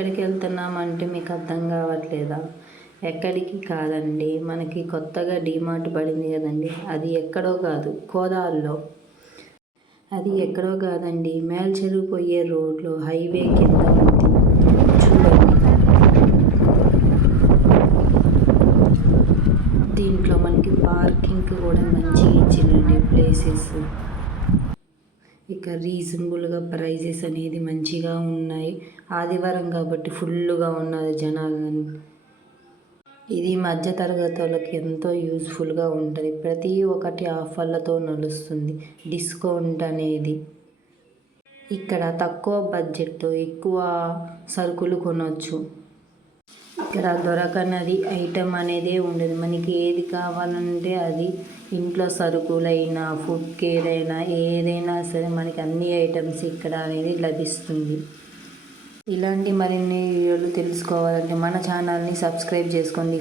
ఎక్కడికి వెళ్తున్నామంటే మీకు అర్థం కావట్లేదా? ఎక్కడికి కాదండి. మనకి కొత్తగా డీమార్ట్ పడింది కదండి. అది ఎక్కడో కాదు కోదాల్లో. అది ఎక్కడో కాదండి. మేల్చెరువు పోయే రోడ్లో హైవే కింద ఉంది. చూడండి. దీంట్లో మనకి పార్కింగ్ కూడా మంచిగా ఇచ్చిందండి ప్లేసెస్. ఇక రీజనబుల్గా ప్రైజెస్ అనేది మంచిగా ఉన్నాయి. ఆదివారం కాబట్టి ఫుల్గా ఉన్నది జనాలు. ఇది మధ్య తరగతి వాళ్ళకి ఎంతో యూస్ఫుల్గా ఉంటుంది. ప్రతి ఒక్కటి ఆఫర్లతో నడుస్తుంది. డిస్కౌంట్ అనేది. ఇక్కడ తక్కువ బడ్జెట్తో ఎక్కువ సరుకులు కొనవచ్చు ఇక్కడ దొరకనది ఐటెం అనేది ఉండదు. మనకి ఏది కావాలంటే అది ఇంట్లో సరుకులైనా కేర్ ఏదైనా ఏదైనా సరే మనకి అన్ని ఐటమ్స్ ఇక్కడ అనేది లభిస్తుంది. ఇలాంటి మరిన్ని వీడియోలు తెలుసుకోవాలంటే మన ఛానల్ని సబ్స్క్రైబ్ చేసుకోండి.